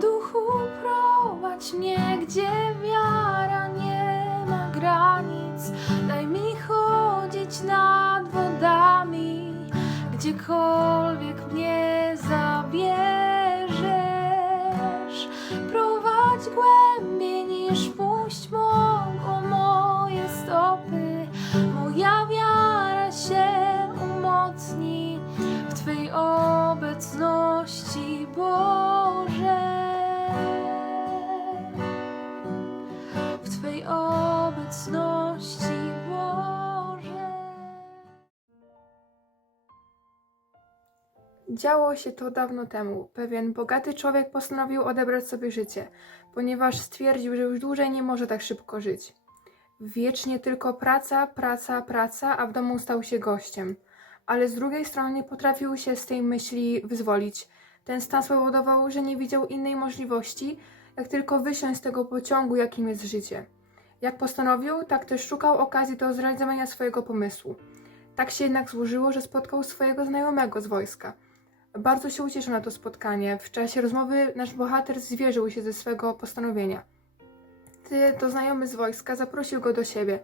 Duchu prowadź mnie, gdzie wiara nie ma granic. Daj mi chodzić nad wodami, gdziekolwiek mnie Działo się to dawno temu. Pewien bogaty człowiek postanowił odebrać sobie życie, ponieważ stwierdził, że już dłużej nie może tak szybko żyć. Wiecznie tylko praca, praca, praca, a w domu stał się gościem. Ale z drugiej strony nie potrafił się z tej myśli wyzwolić. Ten stan spowodował, że nie widział innej możliwości, jak tylko wysiąść z tego pociągu, jakim jest życie. Jak postanowił, tak też szukał okazji do zrealizowania swojego pomysłu. Tak się jednak złożyło, że spotkał swojego znajomego z wojska. Bardzo się ucieszył na to spotkanie. W czasie rozmowy nasz bohater zwierzył się ze swego postanowienia. Ty, to znajomy z wojska, zaprosił go do siebie.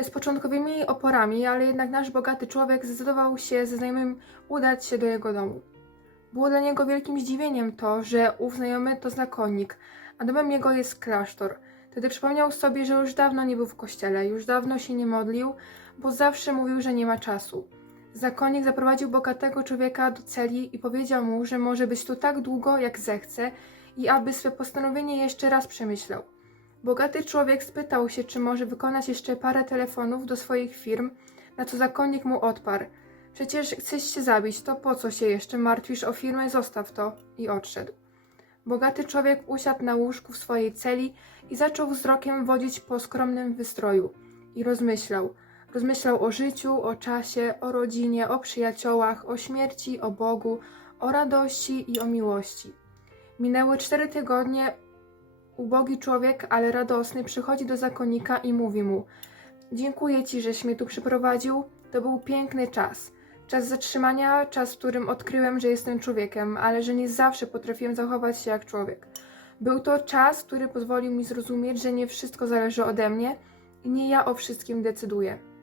Z początkowymi oporami, ale jednak nasz bogaty człowiek zdecydował się ze znajomym udać się do jego domu. Było dla niego wielkim zdziwieniem to, że ów znajomy to zakonnik, a domem jego jest klasztor. Wtedy przypomniał sobie, że już dawno nie był w kościele, już dawno się nie modlił, bo zawsze mówił, że nie ma czasu. Zakonnik zaprowadził bogatego człowieka do celi i powiedział mu, że może być tu tak długo, jak zechce i aby swe postanowienie jeszcze raz przemyślał. Bogaty człowiek spytał się, czy może wykonać jeszcze parę telefonów do swoich firm, na co zakonnik mu odparł. Przecież chcesz się zabić, to po co się jeszcze martwisz o firmę, zostaw to i odszedł. Bogaty człowiek usiadł na łóżku w swojej celi i zaczął wzrokiem wodzić po skromnym wystroju i rozmyślał. Rozmyślał o życiu, o czasie, o rodzinie, o przyjaciołach, o śmierci, o Bogu, o radości i o miłości. Minęły cztery tygodnie. Ubogi człowiek, ale radosny, przychodzi do zakonnika i mówi mu: Dziękuję ci, żeś mnie tu przyprowadził. To był piękny czas. Czas zatrzymania, czas, w którym odkryłem, że jestem człowiekiem, ale że nie zawsze potrafiłem zachować się jak człowiek. Był to czas, który pozwolił mi zrozumieć, że nie wszystko zależy ode mnie i nie ja o wszystkim decyduję.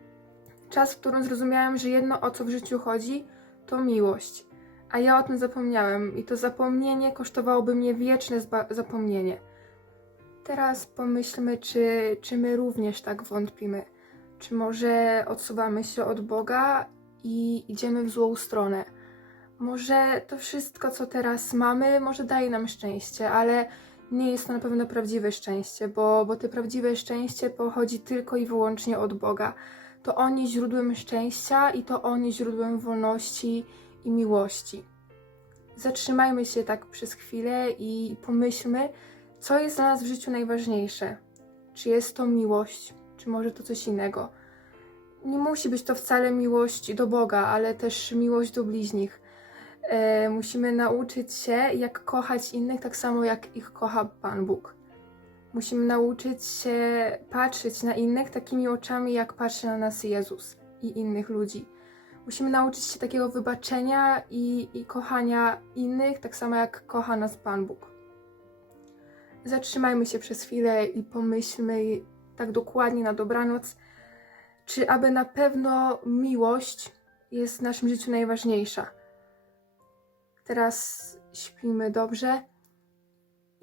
Czas, w którym zrozumiałem, że jedno o co w życiu chodzi, to miłość. A ja o tym zapomniałem i to zapomnienie kosztowałoby mnie wieczne zapomnienie. Teraz pomyślmy, czy, czy my również tak wątpimy. Czy może odsuwamy się od Boga i idziemy w złą stronę? Może to wszystko, co teraz mamy, może daje nam szczęście, ale nie jest to na pewno prawdziwe szczęście, bo, bo to prawdziwe szczęście pochodzi tylko i wyłącznie od Boga. To On jest źródłem szczęścia i to On jest źródłem wolności i miłości. Zatrzymajmy się tak przez chwilę i pomyślmy, co jest dla nas w życiu najważniejsze. Czy jest to miłość, czy może to coś innego? Nie musi być to wcale miłość do Boga, ale też miłość do bliźnich. E, musimy nauczyć się, jak kochać innych, tak samo jak ich kocha Pan Bóg. Musimy nauczyć się patrzeć na innych takimi oczami, jak patrzy na nas Jezus i innych ludzi. Musimy nauczyć się takiego wybaczenia i, i kochania innych, tak samo jak kocha nas Pan Bóg. Zatrzymajmy się przez chwilę i pomyślmy tak dokładnie na dobranoc, czy aby na pewno miłość jest w naszym życiu najważniejsza. Teraz śpimy dobrze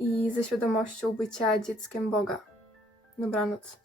i ze świadomością bycia dzieckiem Boga. Dobranoc.